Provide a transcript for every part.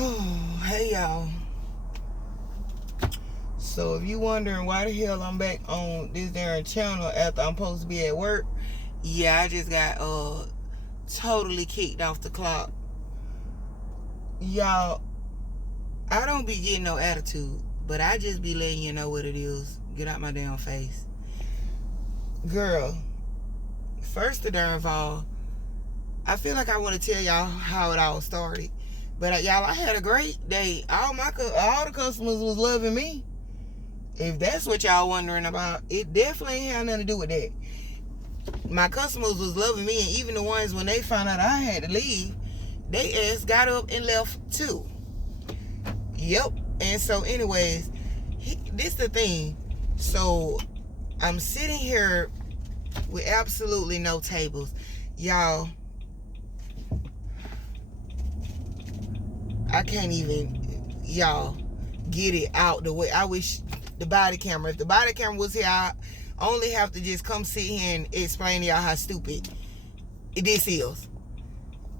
Oh, hey y'all. So if you wondering why the hell I'm back on this darn channel after I'm supposed to be at work, yeah, I just got totally kicked off the clock. Y'all, I don't be getting no attitude, but I just be letting you know what it is. Get out my damn face. Girl, first of all, I feel like I want to tell y'all how it all started. But y'all, I had a great day. All the customers was loving me. If that's what y'all wondering about, it definitely ain't had nothing to do with that. My customers was loving me, and even the ones when they found out I had to leave, they ass got up and left too. Yep. And so anyways, this the thing. So I'm sitting here with absolutely no tables. Y'all, I can't even, y'all, get it out the way. I wish the body camera, if the body camera was here, I only have to just come sit here and explain to y'all how stupid this is.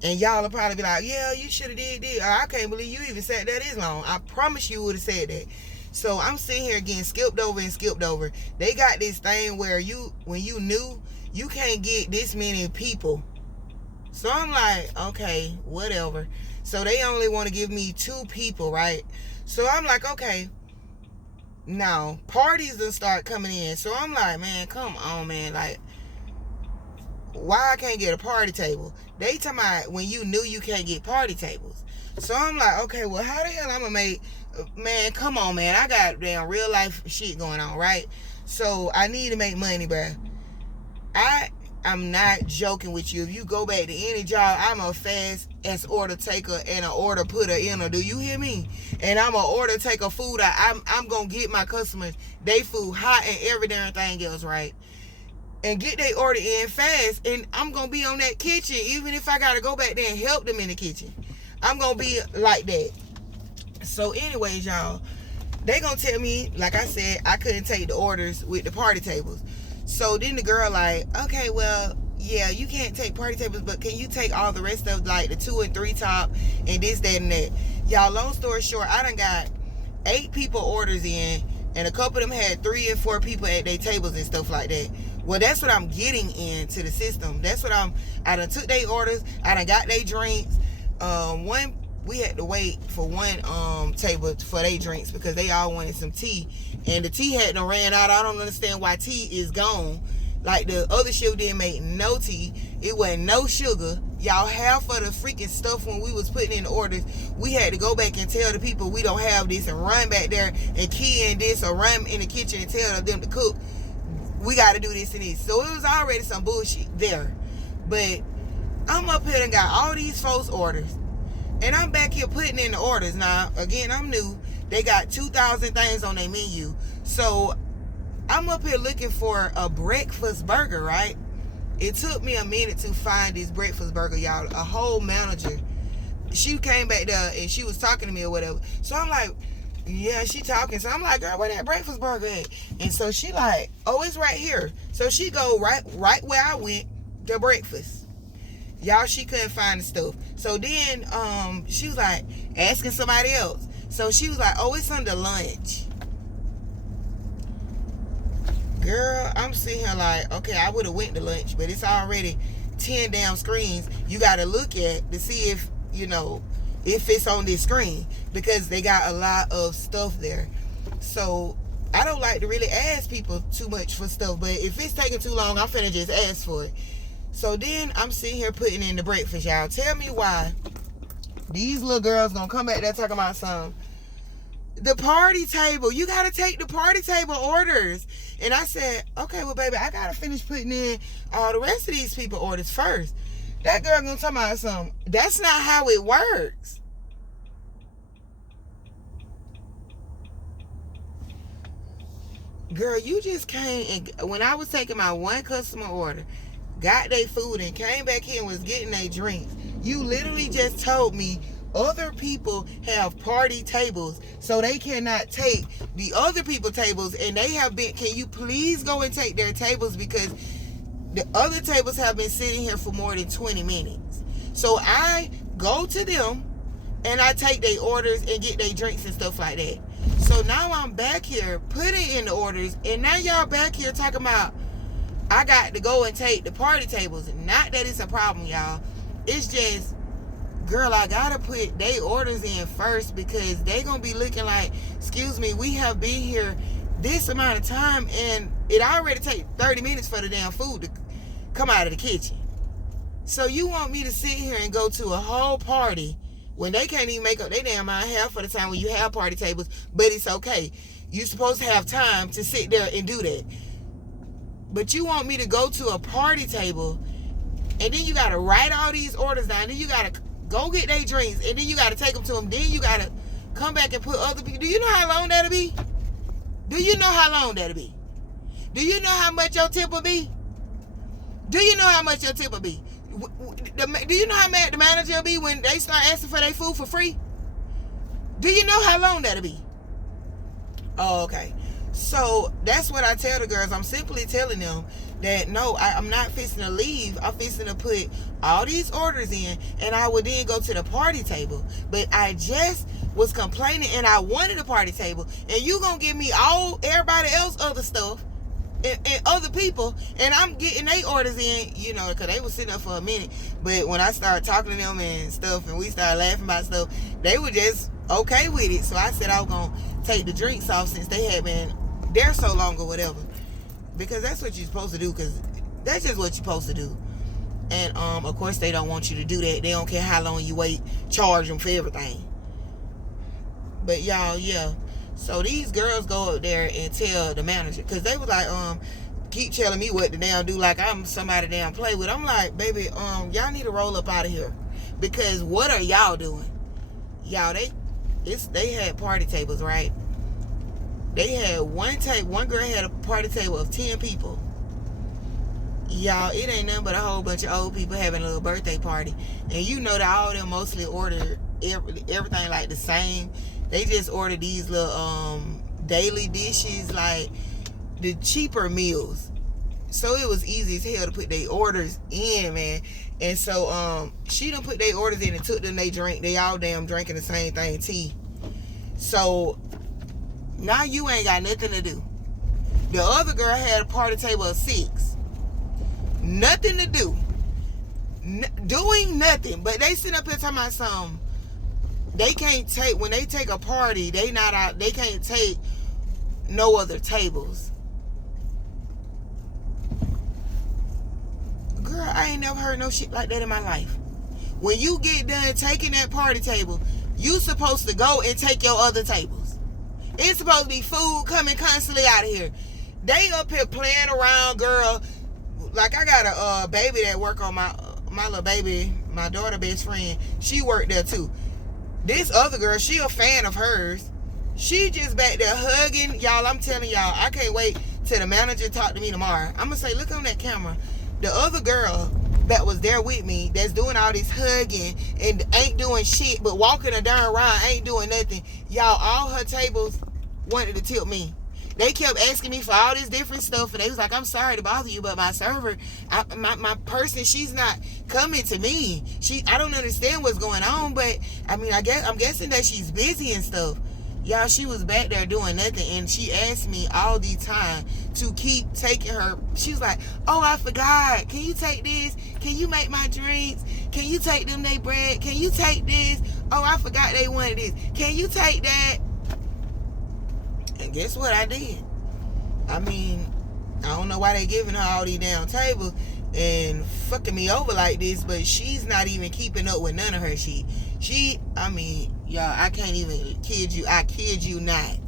And y'all will probably be like, yeah, you should have did this. Or, I can't believe you even said that this long. I promise you would have said that. So I'm sitting here getting skipped over and skipped over. They got this thing where when you new, you can't get this many people. So I'm like, okay, whatever. So they only want to give me 2 people, right? So I'm like, okay. Now, parties done start coming in. So I'm like, man, come on, man. Like, why I can't get a party table? They talking about when you knew you can't get party tables. So I'm like, okay, well, how the hell I'm gonna make... Man, come on, man. I got damn real life shit going on, right? So I need to make money, bruh. I'm not joking with you. If you go back to any job, I'm a fast as order taker and an order putter in her. Do you hear me? And I'm an order taker food. I'm going to get my customers they food hot and every darn thing else, right? And get they order in fast. And I'm going to be on that kitchen. Even if I got to go back there and help them in the kitchen, I'm going to be like that. So anyways, y'all, they going to tell me, like I said, I couldn't take the orders with the party tables. So then the girl like, okay, well, yeah, you can't take party tables, but can you take all the rest of like the 2 and 3 top and this, that, and that? Y'all, long story short, I done got 8 people orders in, and a couple of them had 3 and 4 people at their tables and stuff like that. Well, that's what I'm getting into the system. That's what I done took their orders. I done got their drinks. We had to wait for one table for their drinks because they all wanted some tea, and the tea had done ran out. I don't understand why tea is gone. Like the other shift didn't make no tea. It wasn't no sugar. Y'all, half of the freaking stuff when we was putting in the orders, we had to go back and tell the people we don't have this and run back there and key in this or run in the kitchen and tell them to cook. We got to do this and this. So it was already some bullshit there. But I'm up here and got all these folks orders. And I'm back here putting in the orders. Now, again, I'm new. They got 2,000 things on their menu. So I'm up here looking for a breakfast burger, right? It took me a minute to find this breakfast burger, y'all. A whole manager, she came back there and she was talking to me or whatever. So I'm like, yeah, she talking. So I'm like, girl, where that breakfast burger at? And so she like, oh, it's right here. So she go right where I went to breakfast. Y'all, she couldn't find the stuff. So then she was like asking somebody else. So she was like, oh, it's under lunch. Girl, I'm sitting here like, okay, I would have went to lunch, but it's already 10 damn screens you got to look at to see if, if it's on this screen, because they got a lot of stuff there. So I don't like to really ask people too much for stuff, but if it's taking too long, I'm finna just ask for it. So then I'm sitting here putting in the breakfast, y'all. Tell me why these little girls gonna come back there talking about something. The party table. You gotta take the party table orders. And I said, okay, well, baby, I gotta finish putting in all the rest of these people orders first. That girl gonna talk about something. That's not how it works. Girl, you just came and when I was taking my one customer order, got their food and came back here and was getting their drinks, you literally just told me other people have party tables, so they cannot take the other people tables, and they have been, can you please go and take their tables, because the other tables have been sitting here for more than 20 minutes. So I go to them and I take their orders and get their drinks and stuff like that. So now I'm back here putting in the orders, and now y'all back here talking about I got to go and take the party tables. Not that it's a problem, y'all. It's just, girl, I gotta put they orders in first, because they gonna be looking like, excuse me, we have been here this amount of time, and it already take 30 minutes for the damn food to come out of the kitchen. So you want me to sit here and go to a whole party when they can't even make up their damn mind half of the time when you have party tables, but it's okay. You're supposed to have time to sit there and do that. But you want me to go to a party table, and then you got to write all these orders down, then you got to go get their drinks, and then you got to take them to them, then you got to come back and put other people. Do you know how long that'll be? Do you know how long that'll be? Do you know how much your tip will be? Do you know how much your tip will be? Do you know how mad the manager will be when they start asking for their food for free? Do you know how long that'll be? Oh, okay. So that's what I tell the girls. I'm simply telling them that no, I'm not fixing to leave. I'm fixing to put all these orders in, and I would then go to the party table. But I just was complaining, and I wanted a party table, and you gonna give me everybody else other stuff and other people, and I'm getting their orders in, you know, because they was sitting up for a minute. But when I started talking to them and stuff, and we started laughing about stuff, they were just okay with it. So I said I was gonna take the drinks off since they had been there so long or whatever, because that's what you're supposed to do, because that's just what you're supposed to do. And of course they don't want you to do that. They don't care how long you wait, charge them for everything. But y'all, yeah, so these girls go up there and tell the manager, because they was like, keep telling me what to damn do, like I'm somebody damn play with. I'm like, baby, y'all need to roll up out of here, because what are y'all doing? Y'all, they had party tables, right? They had one girl had a party table of 10 people. Y'all, it ain't nothing but a whole bunch of old people having a little birthday party. And you know that all of them mostly order everything like the same. They just order these little daily dishes, like the cheaper meals. So it was easy as hell to put their orders in, man. And so she done put their orders in and took them they drink. They all damn drinking the same thing, tea. So now you ain't got nothing to do. The other girl had a party table of 6. Nothing to do. Doing nothing. But they sit up here talking about something. They can't take, when they take a party, they can't take no other tables. Girl, I ain't never heard no shit like that in my life. When you get done taking that party table, you supposed to go and take your other tables. It's supposed to be food coming constantly out of here. They up here playing around, girl. Like, I got a baby that work on my little baby, my daughter best friend. She worked there too. This other girl, she a fan of hers. She just back there hugging. Y'all, I'm telling y'all, I can't wait till the manager talk to me tomorrow. I'm gonna say, look on that camera. The other girl that was there with me, that's doing all this hugging and ain't doing shit but walking a darn around, ain't doing nothing. Y'all, all her tables wanted to tip me. They kept asking me for all this different stuff, and they was like, I'm sorry to bother you, but my server, my person, she's not coming to me. I don't understand what's going on, but I mean, I'm guessing that she's busy and stuff. Y'all, she was back there doing nothing, and she asked me all the time to keep taking her. She was like, oh, I forgot. Can you take this? Can you make my drinks? Can you take them they bread? Can you take this? Oh, I forgot they wanted this. Can you take that? And guess what I did? I mean, I don't know why they giving her all these damn tables and fucking me over like this, but she's not even keeping up with none of her shit. I mean, y'all, I can't even kid you. I kid you not.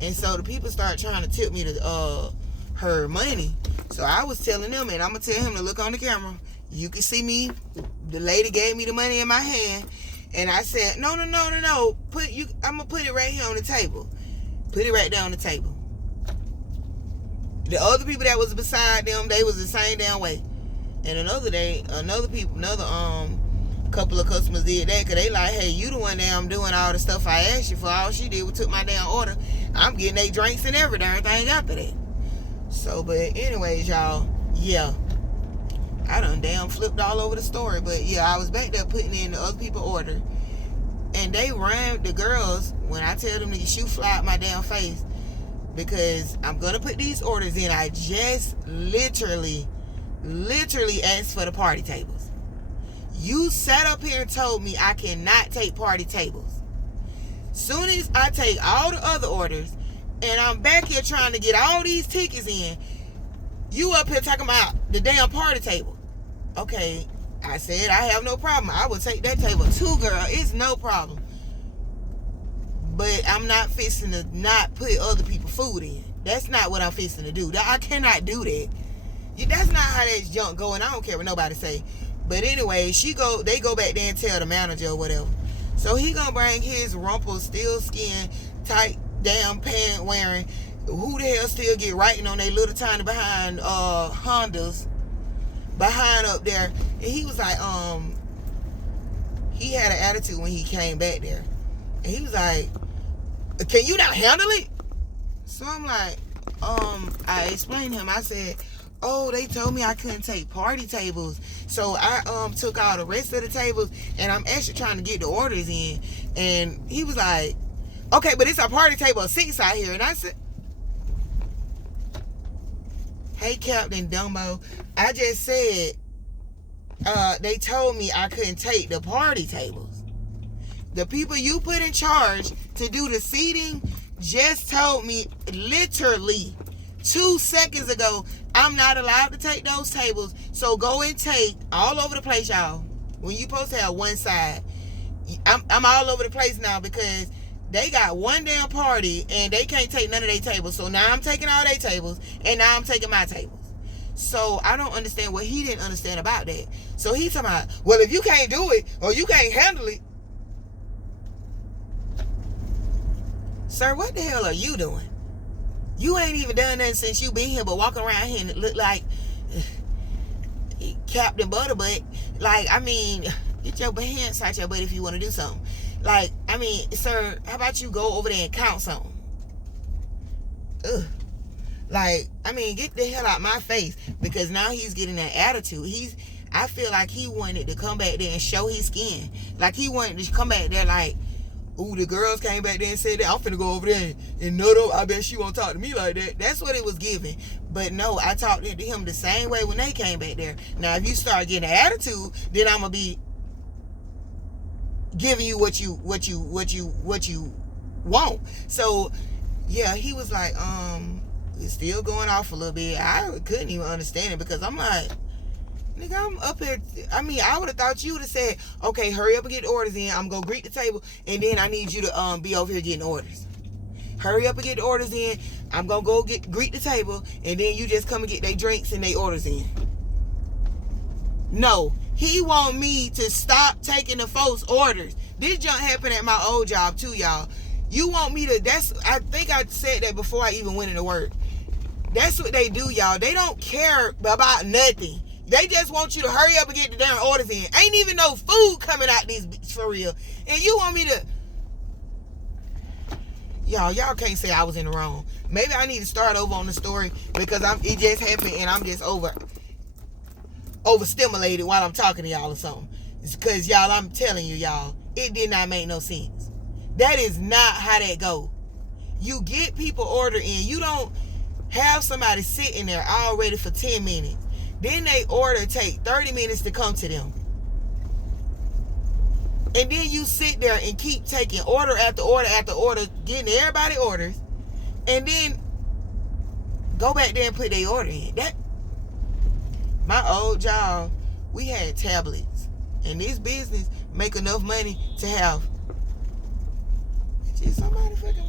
And so the people start trying to tip me to her money. So I was telling them, and I'm going to tell him to look on the camera. You can see me. The lady gave me the money in my hand. And I said, no. I'm going to put it right here on the table. Put it right there on the table. The other people that was beside them, they was the same damn way. And another couple of customers did that, because they like, hey, you the one damn doing all the stuff I asked you for. All she did was took my damn order. I'm getting they drinks and everything after that. So, but anyways, y'all, yeah, I done damn flipped all over the story. But yeah, I was back there putting in the other people's order. And they run the girls when I tell them to shoot fly out my damn face, because I'm gonna put these orders in. I just literally asked for the party tables. You sat up here and told me I cannot take party tables. Soon as I take all the other orders and I'm back here trying to get all these tickets in, you up here talking about the damn party table. Okay, I said I have no problem. I will take that table too, girl. It's no problem. But I'm not fixing to not put other people's food in. That's not what I'm fixing to do. I cannot do that. That's not how that junk going. I don't care what nobody say. But anyway, they go back there and tell the manager or whatever. So he gonna bring his Rumpelstiltskin tight damn pant wearing, who the hell still get writing on they little tiny behind Hondas behind up there. And he was like, he had an attitude when he came back there. And he was like, can you not handle it? So I'm like, I explained to him, I said, oh, they told me I couldn't take party tables. So I took all the rest of the tables, and I'm actually trying to get the orders in. And he was like, okay, but it's a party table of 6 out here. And I said, hey, Captain Dumbo, I just said they told me I couldn't take the party tables. The people you put in charge to do the seating just told me literally 2 seconds ago I'm not allowed to take those tables. So go and take all over the place, y'all. When you supposed to have one side, I'm all over the place now because they got one damn party and they can't take none of their tables. So now I'm taking all their tables and now I'm taking my tables. So I don't understand what he didn't understand about that. So he's talking about, well, if you can't do it or you can't handle it, sir, what the hell are you doing? You ain't even done nothing since you been here but walking around here and look like Captain Butterbutt. Like, I mean, get your hands out your butt if you want to do something. Like, I mean, sir, how about you go over there and count something? Ugh. Like, I mean, get the hell out my face, because now he's getting that attitude. I feel like he wanted to come back there and show his skin. Like, he wanted to come back there like, ooh, the girls came back there and said that I'm finna go over there and nut up. I bet she won't talk to me like that. That's what it was giving. But no, I talked to him the same way when they came back there. Now, if you start getting an attitude, then I'm gonna be giving you what you want. So yeah, he was like, it's still going off a little bit. I couldn't even understand it because I'm like, nigga, I'm up here. I mean, I would have thought you would have said, okay, hurry up and get the orders in. I'm going to greet the table, and then I need you to be over here getting orders. Hurry up and get the orders in. I'm going to go greet the table, and then you just come and get their drinks and their orders in. No, he want me to stop taking the folks' orders. This junk happened at my old job too, y'all. You want me to, I think I said that before I even went into work. That's what they do, y'all. They don't care about nothing. They just want you to hurry up and get the damn orders in. Ain't even no food coming out these for real. And you want me to... Y'all can't say I was in the wrong. Maybe I need to start over on the story because it just happened and I'm just overstimulated while I'm talking to y'all or something. It's because, y'all, I'm telling you, y'all, it did not make no sense. That is not how that go. You get people order in. You don't have somebody sitting there already for 10 minutes. Then they order take 30 minutes to come to them. And then you sit there and keep taking order after order after order, getting everybody orders, and then go back there and put their order in. My old job, we had tablets. And this business make enough money to have just somebody fucking...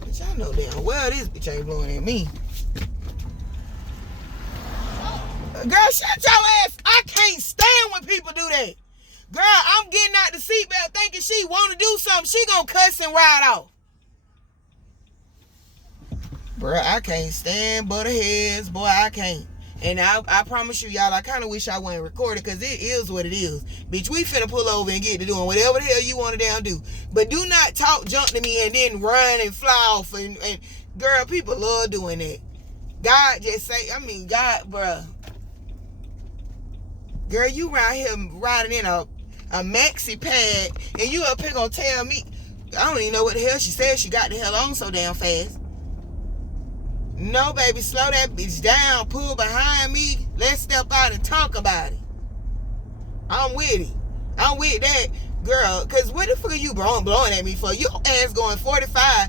But y'all know damn well this bitch ain't blowing at me. Girl, shut your ass. I can't stand when people do that. Girl, I'm getting out the seatbelt thinking she want to do something. She gonna cuss and ride off. Bruh, I can't stand butterheads. Boy, I can't. And I promise you, y'all, I kind of wish I wasn't recording because it is what it is. Bitch, we finna pull over and get to doing whatever the hell you want to damn do. But do not talk junk to me and then run and fly off. And girl, people love doing that. God just say, God, bruh. Girl, you around here riding in a a maxi pad, and you up here gonna tell me, I don't even know what the hell she said. She got the hell on so damn fast. No, baby, slow that bitch down. Pull behind me. Let's step out and talk about it. I'm with it. I'm with that, girl. Because what the fuck are you blowing at me for? Your ass going 45.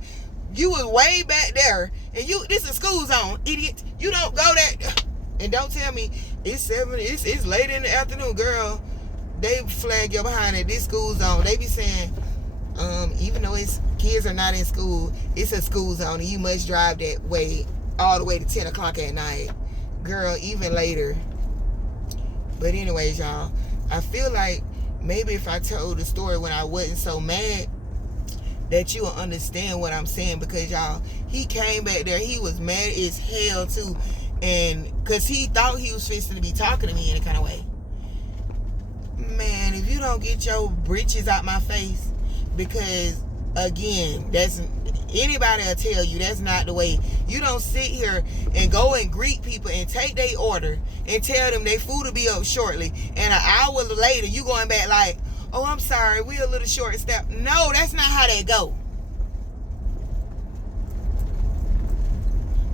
You was way back there. And this is school zone, idiot. You don't go that. And don't tell me it's late in the afternoon, girl. They flag your behind at this school zone. They be saying, even though kids are not in school, it's a school zone and you must drive that way all the way to 10 o'clock at night. Girl, even later. But anyways, y'all, I feel like maybe if I told the story when I wasn't so mad, that you will understand what I'm saying. Because y'all, he came back there, he was mad as hell too. And because he thought he was fixing to be talking to me in a kind of way. Man, if you don't get your britches out my face, because again, anybody will tell you that's not the way. You don't sit here and go and greet people and take their order and tell them their food will be up shortly, and an hour later you going back like, oh, I'm sorry, we're a little short staffed. No, that's not how they go.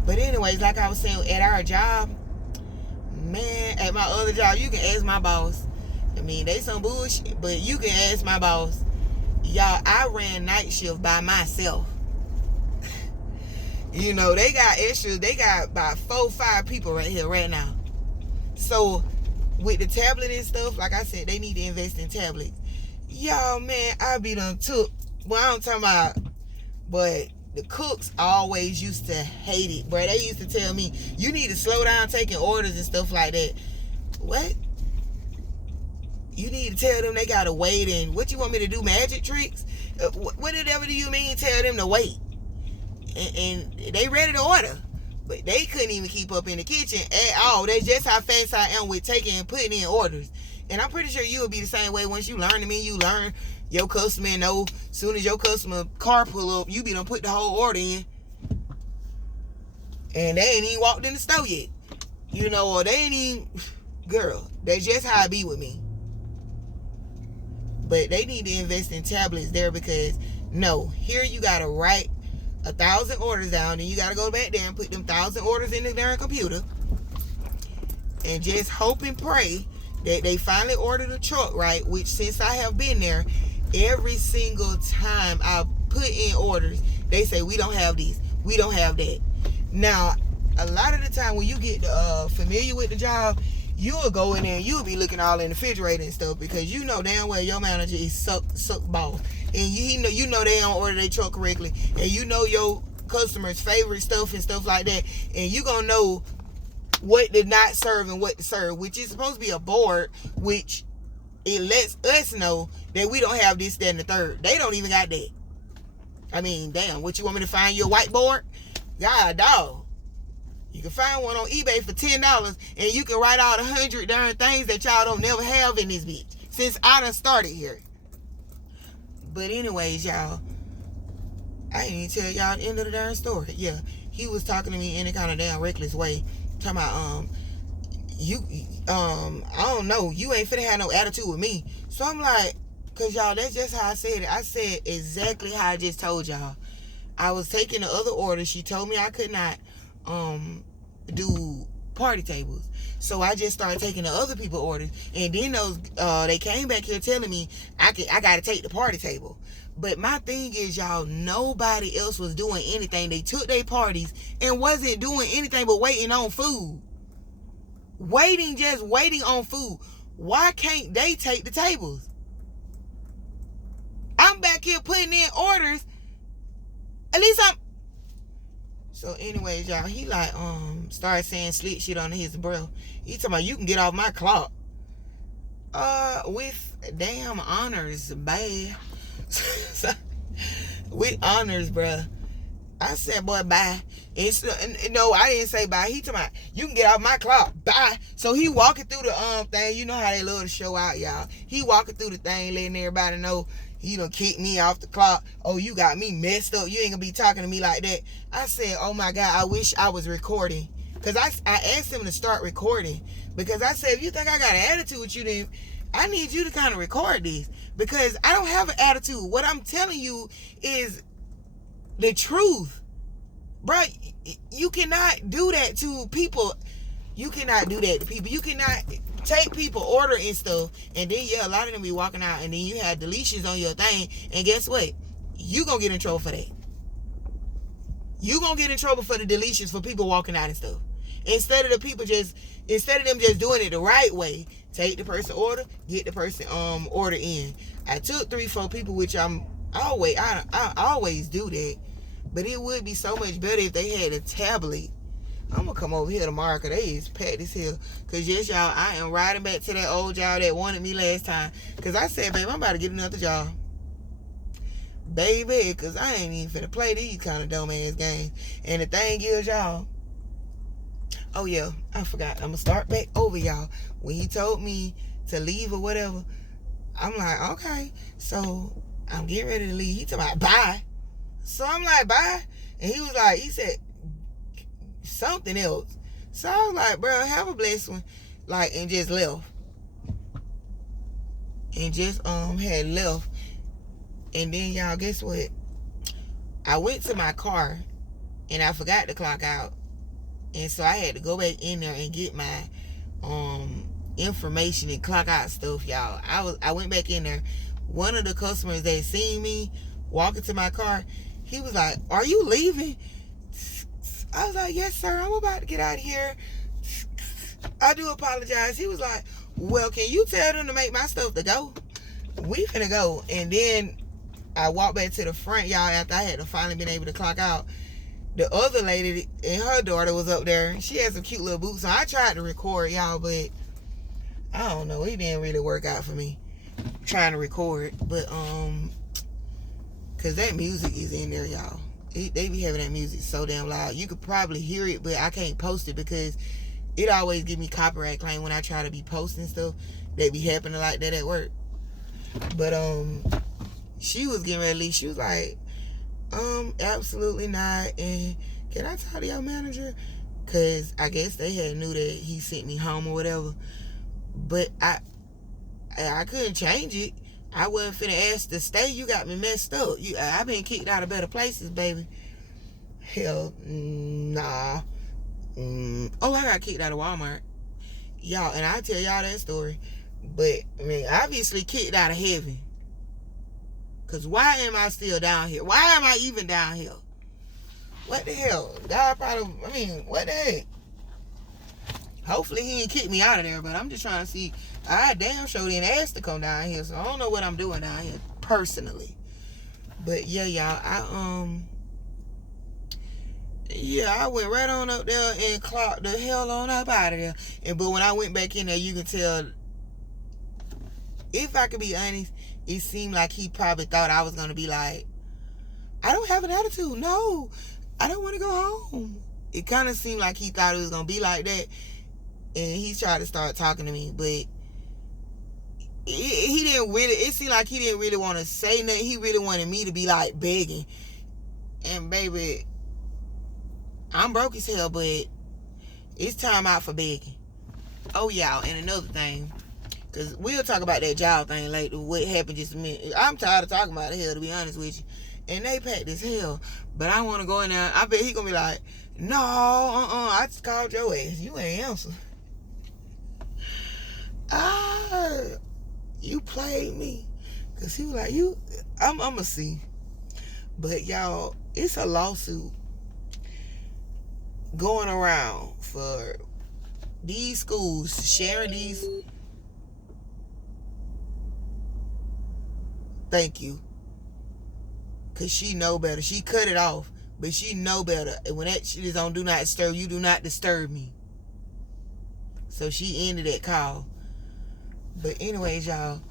But anyways, like I was saying, at our job, man, at my other job, you can ask my boss. I mean, they some bullshit, but you can ask my boss. Y'all, I ran night shift by myself. You know, they got extras. They got about 4-5 people right here, right now. So, with the tablet and stuff, like I said, they need to invest in tablets. Y'all, man, I be done took. Well, I don't talk about, but the cooks always used to hate it, bro. They used to tell me, you need to slow down taking orders and stuff like that. What? You need to tell them they gotta wait, and what you want me to do, magic tricks? Whatever do you mean tell them to wait? And they ready to order, but they couldn't even keep up in the kitchen at all. That's just how fast I am with taking and putting in orders. And I'm pretty sure you will be the same way. Once you learn to me, you learn your customer and know as soon as your customer car pull up, you be done put the whole order in. And they ain't even walked in the store yet. You know, or they ain't even, girl, that's just how it be with me. But they need to invest in tablets there, because no, here you gotta write 1,000 orders down, and you gotta go back there and put them 1,000 orders in the darn computer, and just hope and pray that they finally order the truck right. Which, since I have been there, every single time I put in orders, they say we don't have these, we don't have that. Now, a lot of the time when you get familiar with the job, you'll go in there and you'll be looking all in the refrigerator and stuff, because you know damn well your manager is suck balls, and you know they don't order their truck correctly, and you know your customers' favorite stuff and stuff like that, and you gonna know what to not serve and what to serve, which is supposed to be a board, which it lets us know that we don't have this, that, and the third. They don't even got that. I mean, damn, what you want me to find you a whiteboard? God, dog. You can find one on eBay for $10, and you can write out 100 darn things that y'all don't never have in this bitch since I done started here. But anyways, y'all, I didn't even tell y'all the end of the darn story. Yeah, he was talking to me in a kind of damn reckless way, talking about I don't know, you ain't finna have no attitude with me. So I'm like, cause y'all, that's just how I said it. I said exactly how I just told y'all. I was taking the other order. She told me I could not do party tables, so I just started taking the other people orders, and then those they came back here telling me I gotta take the party table. But my thing is, y'all, nobody else was doing anything. They took their parties and wasn't doing anything but waiting on food. Just waiting on food. Why can't they take the tables? I'm back here putting in orders. At least I'm. So anyways, y'all, he like started saying slick shit under his breath. He talking about, you can get off my clock. With damn honors, babe. With honors, bruh. I said, boy, bye. No, I didn't say bye. He talking about, you can get off my clock. Bye. So he walking through the thing. You know how they love to show out, y'all. He walking through the thing, letting everybody know he done kicked me off the clock. Oh, you got me messed up. You ain't gonna be talking to me like that. I said, oh my God, I wish I was recording. Because I asked him to start recording. Because I said, if you think I got an attitude with you, then I need you to kind of record this because I don't have an attitude. What I'm telling you is the truth. Bro, you cannot do that to people. You cannot do that to people. You cannot take people order and stuff, and then a lot of them be walking out, and then you have deletions on your thing, and guess what? You gonna get in trouble for that. You gonna get in trouble for the deletions for people walking out and stuff. Instead of them just doing it the right way, take the person order, get the person order in. I took 3-4 people, which I always do that, but it would be so much better if they had a tablet. I'm gonna come over here tomorrow because they is packed as hell. Cause yes, y'all, I am riding back to that old job that wanted me last time. Cause I said, babe, I'm about to get another job. Baby, cause I ain't even finna play these kind of dumbass games. And the thing is, y'all, oh yeah, I forgot. I'm gonna start back over, y'all. When he told me to leave or whatever, I'm like, okay. So I'm getting ready to leave. He told me, bye. So I'm like, bye. And he said something else. So I was like, bro, have a blessed one. Like, and just left. And just had left. And then y'all, guess what? I went to my car and I forgot to clock out. And so I had to go back in there and get my information and clock out stuff, y'all. I went back in there. One of the customers that seen me walking to my car, he was like, are you leaving? I was like, yes, sir. I'm about to get out of here. I do apologize. He was like, well, can you tell them to make my stuff to go? We finna go. And then I walked back to the front, y'all, after I had to finally been able to clock out. The other lady and her daughter was up there. She had some cute little boots. So I tried to record, y'all, but I don't know. It didn't really work out for me trying to record. But, because that music is in there, y'all. They be having that music so damn loud. You could probably hear it, but I can't post it because it always give me copyright claim when I try to be posting stuff that be happening like that at work. But she was getting ready to leave. She was like, absolutely not. And can I talk to your manager? Cause I guess they had knew that he sent me home or whatever. But I couldn't change it. I wasn't finna ask to stay. You got me messed up. I've been kicked out of better places, baby. Hell, nah. Oh, I got kicked out of Walmart. Y'all, and I'll tell y'all that story. But, I mean, obviously kicked out of heaven. Because why am I still down here? Why am I even down here? What the hell? God probably, what the heck? Hopefully he ain't kicked me out of there, but I'm just trying to see. I damn sure didn't ask to come down here, so I don't know what I'm doing down here personally. But yeah, y'all, I went right on up there and clocked the hell on up out of there. But when I went back in there, you can tell, if I could be honest, it seemed like he probably thought I was going to be like, I don't have an attitude. No, I don't want to go home. It kind of seemed like he thought it was going to be like that. And he tried to start talking to me, but he didn't really, it seemed like he didn't really want to say nothing. He really wanted me to be like begging. And baby, I'm broke as hell, but it's time out for begging. Oh, y'all, and another thing, because we'll talk about that job thing later, what happened just a minute. I'm tired of talking about it, hell, to be honest with you. And they packed as hell, but I want to go in there. I bet he going to be like, no, I just called your ass. You ain't answer. You played me. Because he was like, I'm going to see. But y'all, it's a lawsuit going around for these schools sharing these. Thank you. Because she know better. She cut it off. But she know better. And when that shit is on Do Not Disturb, you do not disturb me. So she ended that call. But anyways, y'all.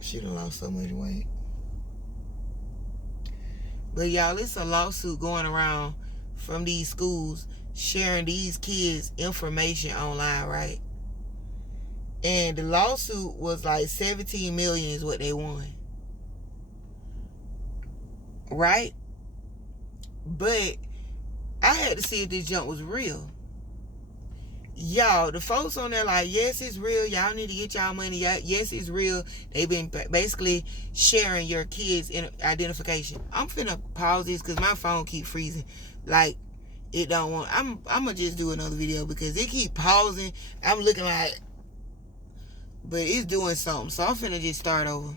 She done lost so much weight. But y'all, it's a lawsuit going around from these schools sharing these kids' information online, right? And the lawsuit was like 17 million is what they won. Right? But I had to see if this junk was real. Y'all, the folks on there like, yes, it's real. Y'all need to get y'all money. Yes, it's real. They've been basically sharing your kids' identification. I'm finna pause this because my phone keep freezing. Like, it don't want. I'm gonna just do another video because it keep pausing. I'm looking like, but it's doing something. So I'm finna just start over.